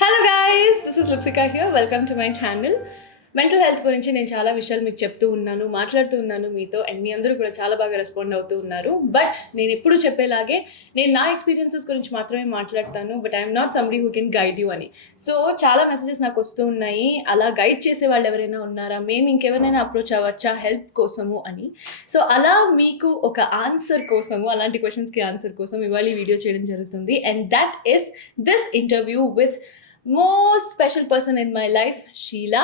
Hello guys, this is Lipsika here. Welcome to my channel. Mental health గురించి నేను చాలా విషయాలు మీకు చెప్తూ ఉన్నాను, మాట్లాడుతూ ఉన్నాను మీతో. అండ్ మీ అందరూ కూడా చాలా బాగా రెస్పాండ్ అవుతూ ఉన్నారు. బట్ నేను ఎప్పుడు చెప్పేలాగే నేను నా ఎక్స్పీరియన్సెస్ గురించి మాత్రమే మాట్లాడతాను. But I'm not somebody who can guide you అని. సో చాలా మెసేజెస్ నాకు వస్తూ ఉన్నాయి, అలా గైడ్ చేసే వాళ్ళు ఎవరైనా ఉన్నారా, మేము ఇంకెవరైనా అప్రోచ్ అవ్వచ్చా హెల్ప్ కోసము అని. సో అలా మీకు ఒక ఆన్సర్ కోసము, అలాంటి క్వశ్చన్స్కి ఆన్సర్ కోసం ఇవాళ ఈ వీడియో చేయడం జరుగుతుంది. And that is this interview with most special person in my life, Sheila.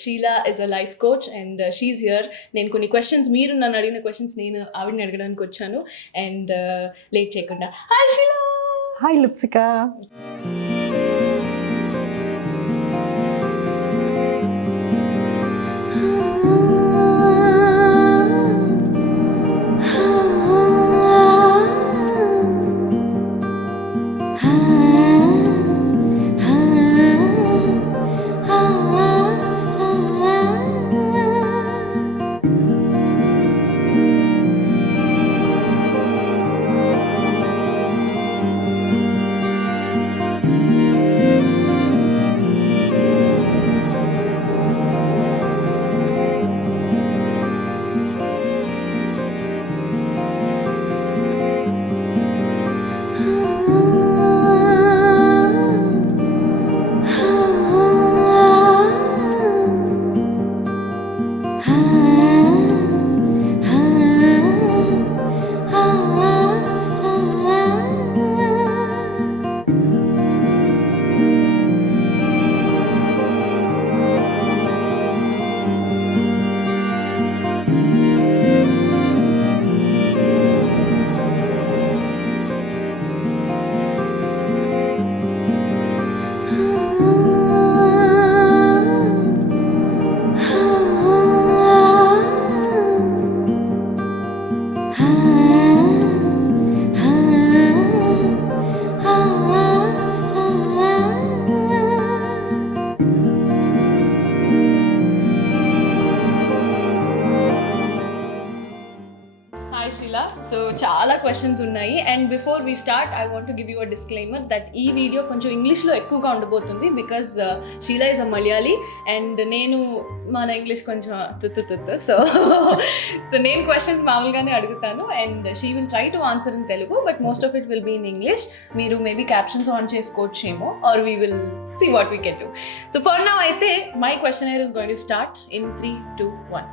Sheila is a life coach and she's here. నేను కొన్ని క్వశ్చన్స్, మీరు నన్ను అడిగిన క్వశ్చన్స్ నేను ఆవిడని అడగడానికి వచ్చాను. అండ్ లేట్ చేయకుండా, hi Sheila. Hi Lipsika. So చాలా క్వశ్చన్స్ ఉన్నాయి. And before we start, I want to give you a disclaimer that ఈ వీడియో కొంచెం ఇంగ్లీష్లో ఎక్కువగా ఉండబోతుంది because Sheila is a Malayali and నేను మన ఇంగ్లీష్ కొంచెం సో నేను క్వశ్చన్స్ మామూలుగానే అడుగుతాను and she will try to answer in Telugu, but most of it will be in English. మీరు మేబీ క్యాప్షన్స్ ఆన్ చేసుకోవచ్చేమో, are we will see what we can do. So for now అయితే my questioner is going to start in 3, 2, 1.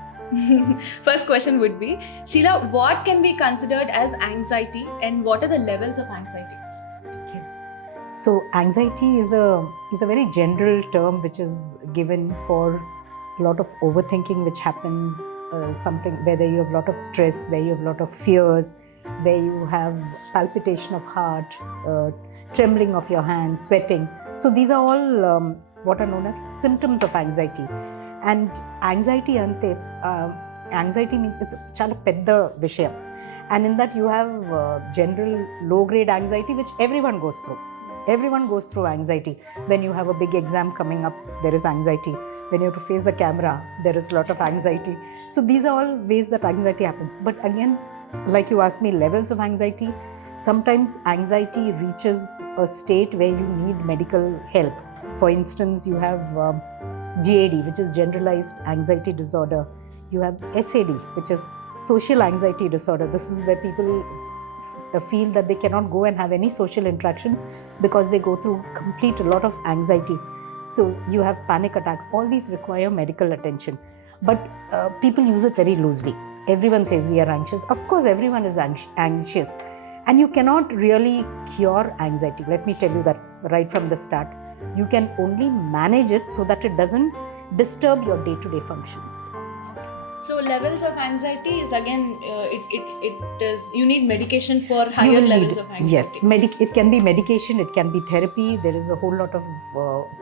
First question would be, Sheila, what can be considered as anxiety and what are the levels of anxiety? Okay. So anxiety is a very general term which is given for a lot of overthinking which happens, something whether you have a lot of stress, where you have a lot of fears, where you have palpitation of heart, trembling of your hands, sweating. So these are all what are known as symptoms of anxiety. And anxiety means it's chala pedda vishayam, and in that you have general low grade anxiety which everyone goes through anxiety. When you have a big exam coming up, there is anxiety. When you have to face the camera, there is a lot of anxiety. So these are all ways that anxiety happens. But again, like you asked me, levels of anxiety, sometimes anxiety reaches a state where you need medical help. For instance, you have GAD, which is generalized anxiety disorder. You have SAD, which is social anxiety disorder. This is where people feel that they cannot go and have any social interaction because they go through a lot of anxiety. So you have panic attacks. All these require medical attention. But people use it very loosely. Everyone says we are anxious. Of course, everyone is anxious. And you cannot really cure anxiety. Let me tell you that right from the start. You can only manage it so that it doesn't disturb your day-to-day functions. So levels of anxiety is again, it is, you need medication for higher levels of anxiety. Yes, it can be medication, it can be therapy. There is a whole lot of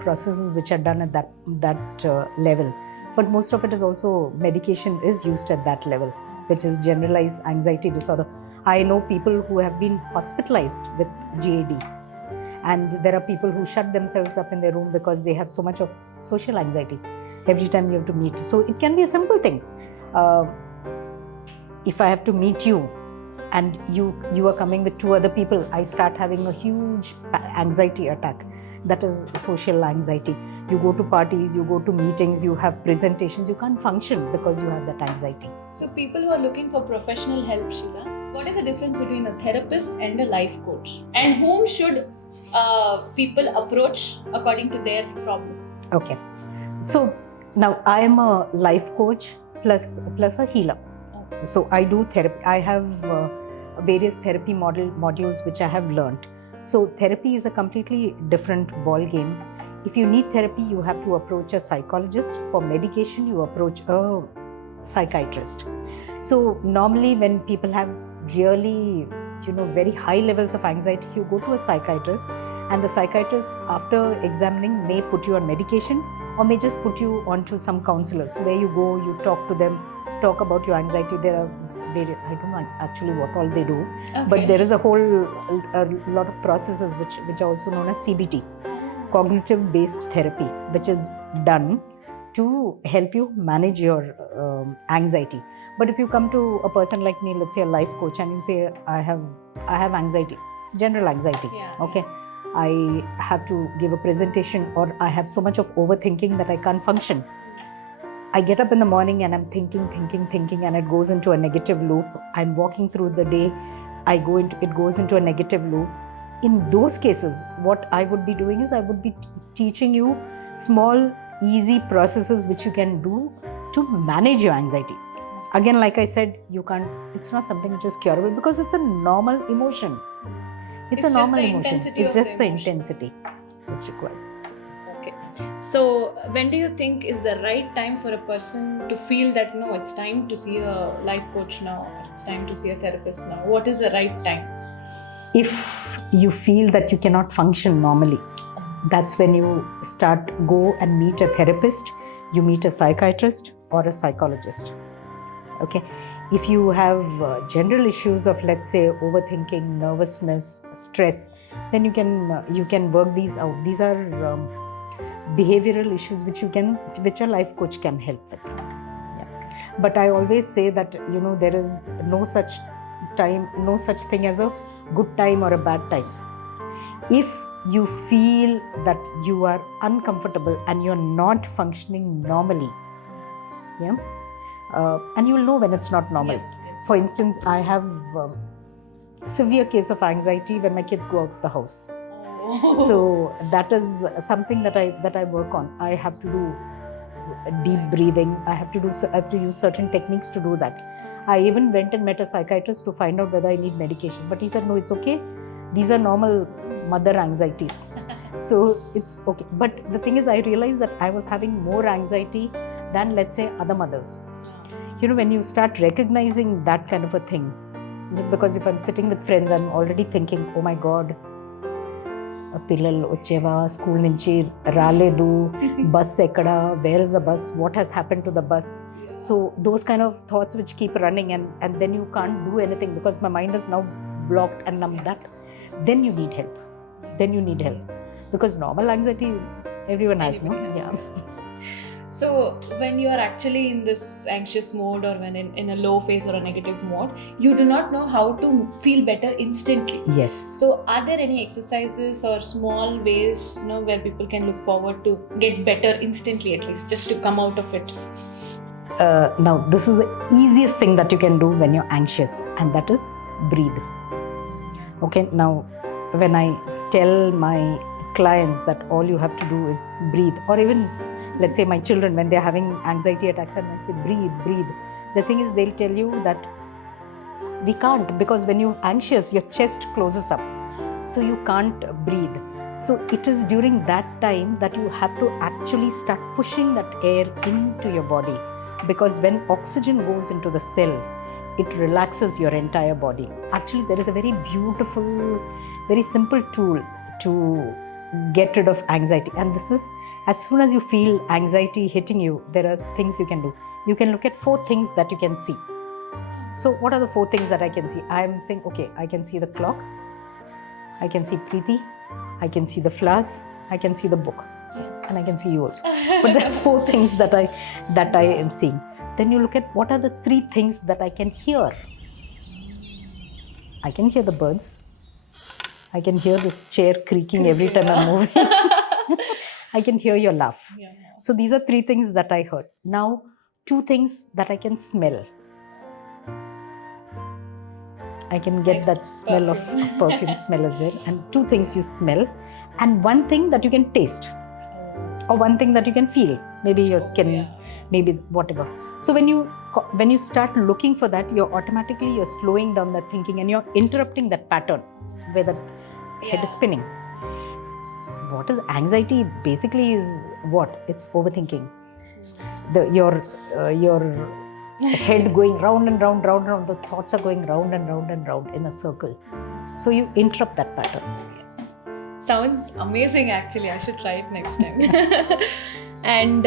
processes which are done at that level. But most of it is also medication is used at that level, which is generalized anxiety disorder. I know people who have been hospitalized with GAD. And there are people who shut themselves up in their room because they have so much of social anxiety every time you have to meet. So it can be a simple thing. If I have to meet you, and you are coming with 2 other people, I start having a huge anxiety attack. That is social anxiety. You go to parties, you go to meetings, you have presentations, you can't function because you have that anxiety. So people who are looking for professional help, Sheila, what is the difference between a therapist and a life coach? And whom should people approach according to their problem? Okay. So now I am a life coach plus a healer. So I do therapy. I have various therapy modules which I have learned. So therapy is a completely different ball game. If you need therapy, you have to approach a psychologist. For medication, you approach a psychiatrist. So normally when people have really, very high levels of anxiety, you go to a psychiatrist, and the psychiatrist, after examining, may put you on medication or may just put you onto some counselors where you go, you talk to them, talk about your anxiety. There are various, I don't know actually what all they do, but there is a lot of processes which are also known as CBT, cognitive based therapy, which is done to help you manage your anxiety. But if you come to a person like me, let's say a life coach, and you say, I have anxiety, general anxiety, okay, I have to give a presentation, or I have so much of overthinking that I can't function. I get up in the morning and I'm thinking, and it goes into a negative loop. I'm walking through the day, it goes into a negative loop. In those cases, what I would be doing is I would be teaching you small, easy processes which you can do to manage your anxiety. Again, like I said, it's not something which is curable because it's a normal emotion. It's a normal emotion. It's just the intensity which requires. Okay. So when do you think is the right time for a person to feel that no, it's time to see a life coach now, or it's time to see a therapist now? What is the right time? If you feel that you cannot function normally, that's when you go and meet a therapist, you meet a psychiatrist or a psychologist. Okay. If you have general issues of, let's say, overthinking, nervousness, stress, then you can work these out. These are behavioral issues which a life coach can help with. Yeah. But I always say that there is no such thing as a good time or a bad time. If you feel that you are uncomfortable and you're not functioning normally, yeah. And you will know when it's not normal. Yes. For instance, I have severe case of anxiety when my kids go out of the house. Oh. So that is something that I work on. I have to do deep breathing. I have to use certain techniques to do that. I even went and met a psychiatrist to find out whether I need medication. But he said, no, it's okay. These are normal mother anxieties. So it's okay. But the thing is, I realized that I was having more anxiety than, let's say, other mothers. When you start recognizing that kind of a thing, because if I'm sitting with friends, I'm already thinking, oh my God, పిల్లలు వచ్చేవా school నుంచి రాలేదు bus ఎక్కడ where is the bus what has happen to the bus so those kind of thoughts which keep running and then you can't do anything because my mind is now blocked and numb. That then you need help because normal anxiety everyone has. Yeah. So when you are actually in this anxious mode or when in a low phase or a negative mode, you do not know how to feel better instantly. Yes. So are there any exercises or small ways where people can look forward to get better instantly, at least just to come out of it? Now this is the easiest thing that you can do when you're anxious, and that is breathe. Okay, now when I tell my clients that all you have to do is breathe, or even let's say my children, when they're having anxiety attacks and I say breathe, the thing is they'll tell you that we can't, because when you're anxious your chest closes up, so you can't breathe. So it is during that time that you have to actually start pushing that air into your body, because when oxygen goes into the cell, it relaxes your entire body. Actually, there is a very beautiful, very simple tool to get rid of anxiety, and this is, as soon as you feel anxiety hitting you, there are things you can do. You can look at 4 things that you can see. So what are the 4 things that I can see? I am saying, okay, I can see the clock, I can see Preeti, I can see the flowers, I can see the book. Yes. And I can see you also. But there are 4 things that I am seeing. Then you look at what are the 3 things that I can hear. I can hear the birds. I can hear this chair creaking every time I'm moving. I can hear your laugh. Yeah. So these are 3 things that I heard. Now, 2 things that I can smell. I can get Nice that smell perfume. of perfume smell is there. And 2 things you smell. And 1 thing that you can taste. Or 1 thing that you can feel. Maybe your skin, maybe whatever. So when you start looking for that, you're slowing down that thinking and you're interrupting that pattern where the head is spinning. What is anxiety? Basically is what? It's overthinking. Your head going round and round, the thoughts are going round and round and round in a circle. So you interrupt that pattern. Yes. Sounds amazing actually. I should try it next time. And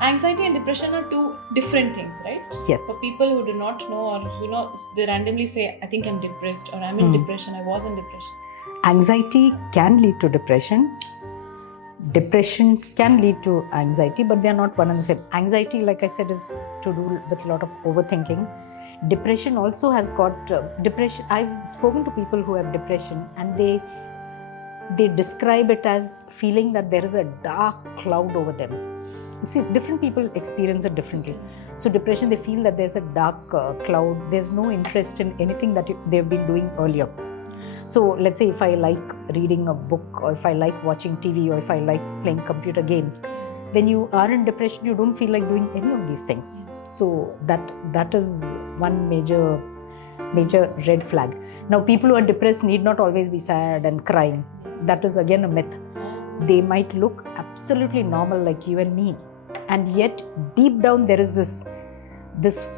anxiety and depression are 2 different things, right? Yes. For people who do not know, or they randomly say, I think I'm depressed, or I'm in depression, I was in depression. Anxiety can lead to depression. Depression can lead to anxiety, but they are not one and the same. Anxiety, like I said, is to do with a lot of overthinking. Depression also has got depression. I've spoken to people who have depression, and they describe it as feeling that there is a dark cloud over them. You see, different people experience it differently. So depression, they feel that there's a dark cloud. There's no interest in anything that they've been doing earlier. So let's say if I like reading a book, or if I like watching TV, or if I like playing computer games, when you are in depression, you don't feel like doing any of these things. So that is one major red flag. Now, people who are depressed need not always be sad and crying. That is again a myth. They might look absolutely normal like you and me, and yet deep down there is this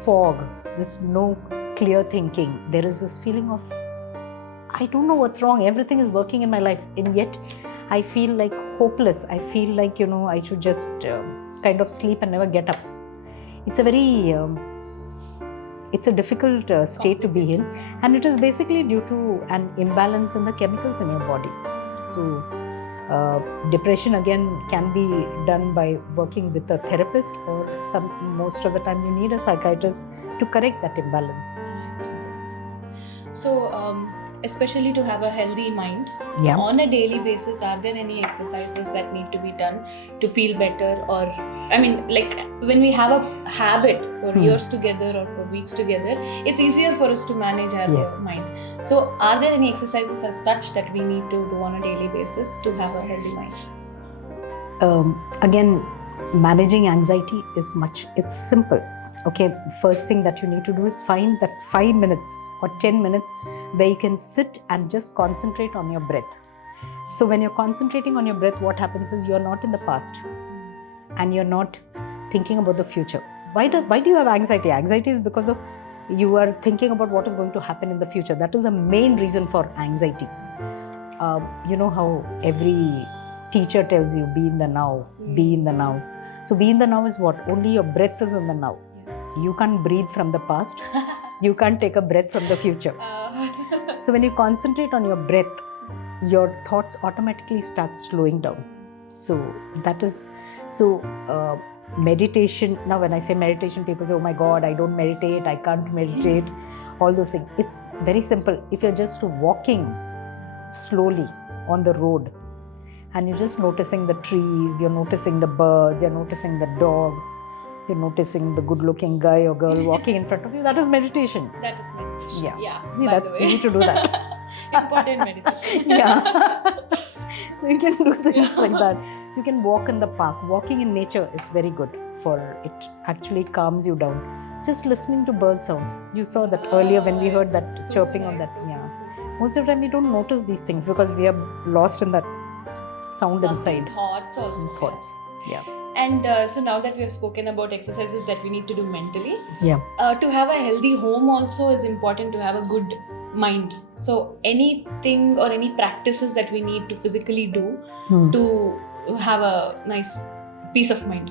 fog, this no clear thinking. There is this feeling of, I don't know what's wrong, everything is working in my life, and yet I feel like hopeless. I feel like, I should just kind of sleep and never get up. It's a very it's a difficult state to be in, and it is basically due to an imbalance in the chemicals in your body. So depression again can be done by working with a therapist, or most of the time you need a psychiatrist to correct that imbalance. So especially to have a healthy mind, on a daily basis, are there any exercises that need to be done to feel better? Or I mean, like when we have a habit for years together or for weeks together, it's easier for us to manage our mind. So are there any exercises as such that we need to do on a daily basis to have a healthy mind? Again, managing anxiety it's simple. Okay, first thing that you need to do is find that 5 minutes or 10 minutes where you can sit and just concentrate on your breath. So when you're concentrating on your breath, what happens is you're not in the past and you're not thinking about the future. Why do you have anxiety? Anxiety is because of you are thinking about what is going to happen in the future. That is a main reason for anxiety. You know how every teacher tells you, be in the now, be in the now. So be in the now is what? Only your breath is in the now. You can't breathe from the past. You can't take a breath from the future. So when you concentrate on your breath, your thoughts automatically start slowing down. So meditation. Now when I say meditation, people say, oh my God, I don't meditate, I can't meditate, all those things. It's very simple. If you're just walking slowly on the road and you're just noticing the trees, you're noticing the birds, you're noticing the dog, you're noticing the good-looking guy or girl walking in front of you, that is meditation. That is meditation. Yeah. See, that's easy to do that. Important meditation. Yeah. So you can do things like that. You can walk in the park. Walking in nature is very good for it. Actually calms you down. Just listening to bird sounds. You saw that earlier when we heard that so chirping on that. Most of the time we don't notice these things because we are lost in that sound inside. Thoughts also. Thoughts. Yeah. And so now that we have spoken about exercises that we need to do mentally, to have a healthy home also is important to have a good mind. So anything or any practices that we need to physically do to have a nice peace of mind.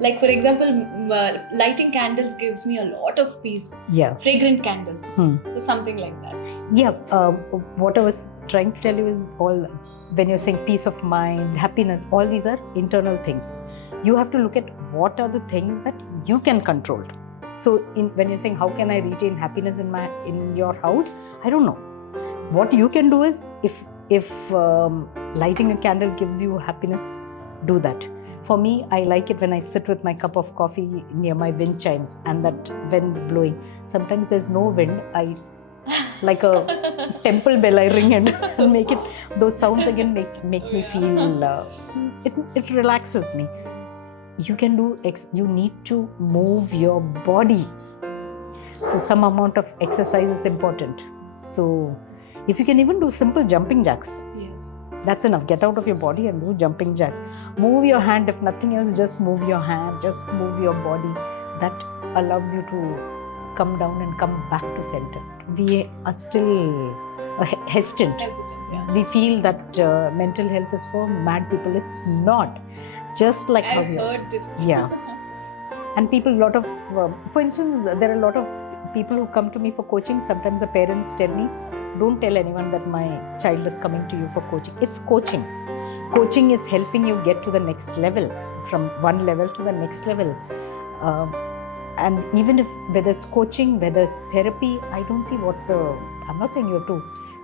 Like for example, lighting candles gives me a lot of peace. Yeah. Fragrant candles. So something like that. Yeah. What I was trying to tell you is all. When you're saying peace of mind, happiness, all these are internal things. You have to look at what are the things that you can control. So when you're saying how can I retain happiness in your house, I don't know. What you can do is if lighting a candle gives you happiness, do that. For me, I like it when I sit with my cup of coffee near my wind chimes and that wind blowing. Sometimes there's no wind, I like a temple bell, I ring and make it, those sounds again make me feel, it relaxes me. You can do, you need to move your body. So some amount of exercise is important. So if you can even do simple jumping jacks, Yes. that's enough. Get out of your body and do jumping jacks. Move your hand, if nothing else, just move your hand, just move your body. That allows you to come down and come back to center. We are still hesitant. Yeah. We feel that mental health is for mad people. It's not. Just like how I've heard this. Yeah. And people, lot of, for instance, there are a lot of people who come to me for coaching. Sometimes the parents tell me, don't tell anyone that my child is coming to you for coaching. It's coaching. Coaching is helping you get to the next level, from one level to the next level. And even if, whether it's coaching, whether it's therapy, I don't see what I'm not saying you have to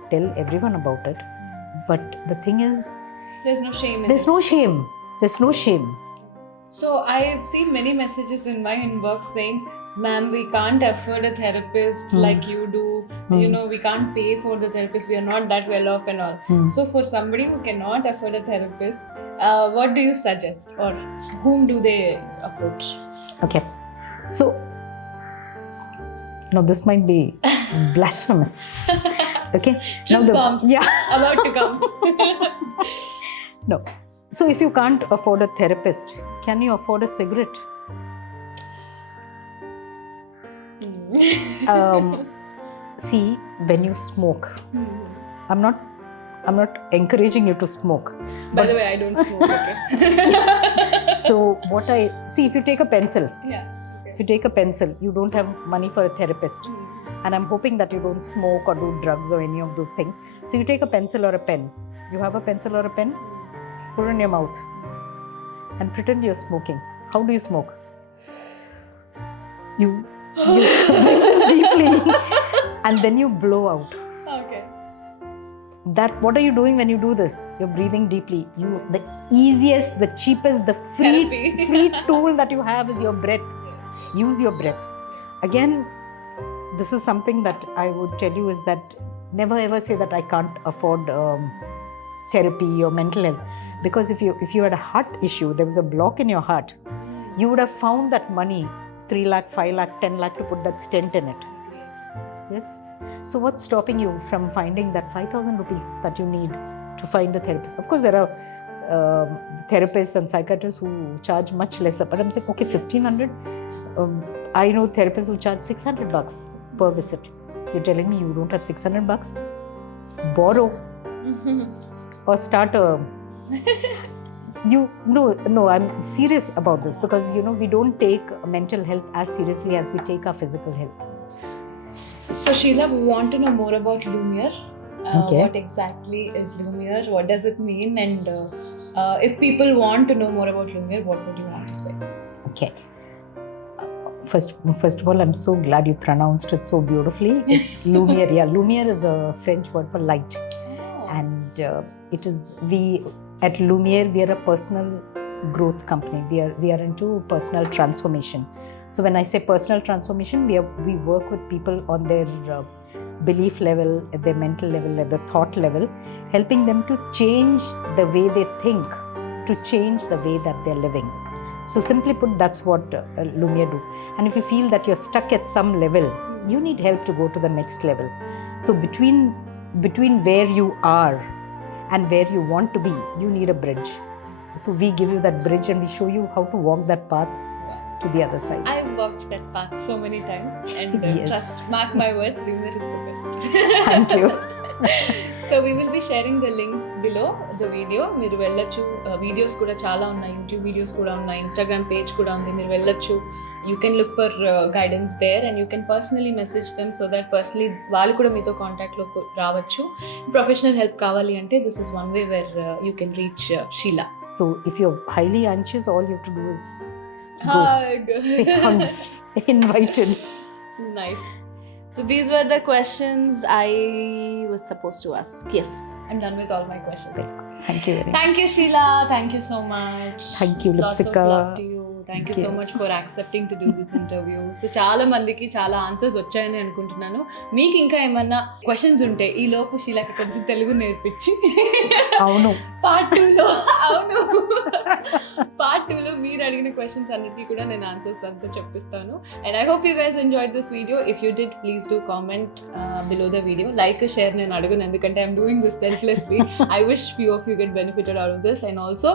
tell everyone about it. But the thing is, There's no shame in there's it. no shame. There's no shame. So I've seen many messages in my inbox saying, ma'am, we can't afford a therapist like you do. You know, we can't pay for the therapist. We are not that well off and all. So for somebody who cannot afford a therapist, what do you suggest, or whom do they approach? Okay. So, now this might be blasphemous. Okay. Chin pumps. Yeah. About to come. No. So if you can't afford a therapist, can you afford a cigarette? See, when you smoke, I'm not encouraging you to smoke. By the way, I don't smoke. Okay. So what I see, if you take a pencil, Yeah. if you take a pencil, you don't have money for a therapist. And I'm hoping that you don't smoke or do drugs or any of those things. So you take a pencil or a pen. You have a pencil or a pen? Put it in your mouth and pretend you're smoking. How do you smoke? You breathe deeply and then you blow out. Okay. What are you doing when you do this? You're breathing deeply. The easiest, the cheapest, the free tool that you have is your breath. Use your breath. Again, this is something that I would tell you is that never ever say that I can't afford therapy or mental health. Because if you had a heart issue, there was a block in your heart, you would have found that money, 3 lakh, 5 lakh, 10 lakh to put that stent in it. Yes? So what's stopping you from finding that 5,000 rupees that you need to find a therapist? Of course, there are therapists and psychiatrists who charge much lesser. But I'm saying, okay, 1,500. I know therapists who charge $600 per visit. You're telling me you don't have $600? Borrow or start a... No, I'm serious about this because, we don't take mental health as seriously as we take our physical health. So Sheila, we want to know more about Lumiere. Okay. What exactly is Lumiere? What does it mean? And if people want to know more about Lumiere, what would you want to say? Okay. First of all, I'm so glad you pronounced it so beautifully. It's Lumiere. Yeah, Lumiere is a French word for light. Oh. And at Lumiere, we are a personal growth company. We are into personal transformation. So when I say personal transformation, we work with people on their belief level, at their mental level, at the thought level, helping them to change the way they think, to change the way that they're living. So simply put, that's what Lumiere do. And if you feel that you're stuck at some level, you need help to go to the next level. So between where you are and where you want to be, you need a bridge. So we give you that bridge and we show you how to walk that path to the other side. I've walked that path so many times, and Yes. mark my words, Lumiere is the best. Thank you. So we will be sharing the links below the video. మీరు వెళ్ళొచ్చు, videos కూడా చాలా ఉన్నాయి, YouTube videos కూడా ఉన్నాయి, Instagram page కూడా ఉంది, మీరు వెళ్ళొచ్చు. You can look for guidance there and you can personally message them so that personally వాళ్ళు కూడా మీతో కాంటాక్ట్లోకి రావచ్చు. ప్రొఫెషనల్ హెల్ప్ కావాలి అంటే this is one way where you can reach Sheila. So if you're highly anxious, all you have to do is Hug. hugs. invited. Nice. So these were the questions I was supposed to ask. Yes, I'm done with all my questions. Thank you very much. Thank you, Sheila. Thank you so much. Thank you, Lots of Lipsika. love to you. Thank you so much for accepting to do this interview. So చాలా మందికి చాలా answers వచ్చాయని అనుకుంటున్నాను. మీకు ఇంకా ఏమన్నా questions ఉంటే ఈ లోపు షీలాకి కొంచెం తెలుగు నేర్పించి అవును పార్ట్ 2లో అవును పార్ట్ 2లో మీరు అడిగిన క్వశ్చన్స్ అన్నిటికీ కూడా నేను ఆన్సర్స్ అంతా చెప్పిస్తాను. And I hope you guys enjoyed this video. If you did please do comment below the video. Like share నేను అడగను, ఎందుకంటే I'm doing this selflessly. I wish few of you get benefited out of this. And also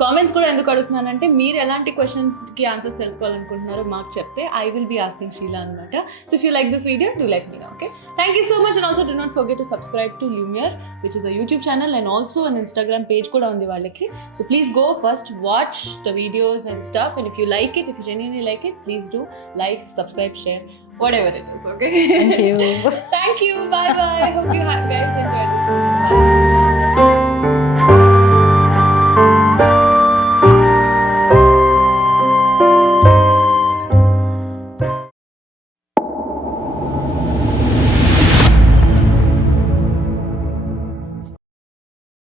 comments కూడా ఎందుకు అడుగుతున్నానంటే మీరు ఎలాంటి క్వశ్చన్స్కి answers తెలుసుకోవాలనుకుంటున్నారో మాకు చెప్తే I will be asking Sheela అనమాట. So if you like this video do let me know. Okay, thank you so much. And also do not forget to subscribe to Lumiere, which is a YouTube channel and also an Instagram page కూడా ఉంది వాళ్ళకి. So please go first watch the videos and stuff. And if you like it, if you genuinely like it, please do like, subscribe, share, whatever it is. Okay, thank you. Thank you. Bye bye. Hope you guys enjoyed this video. Bye.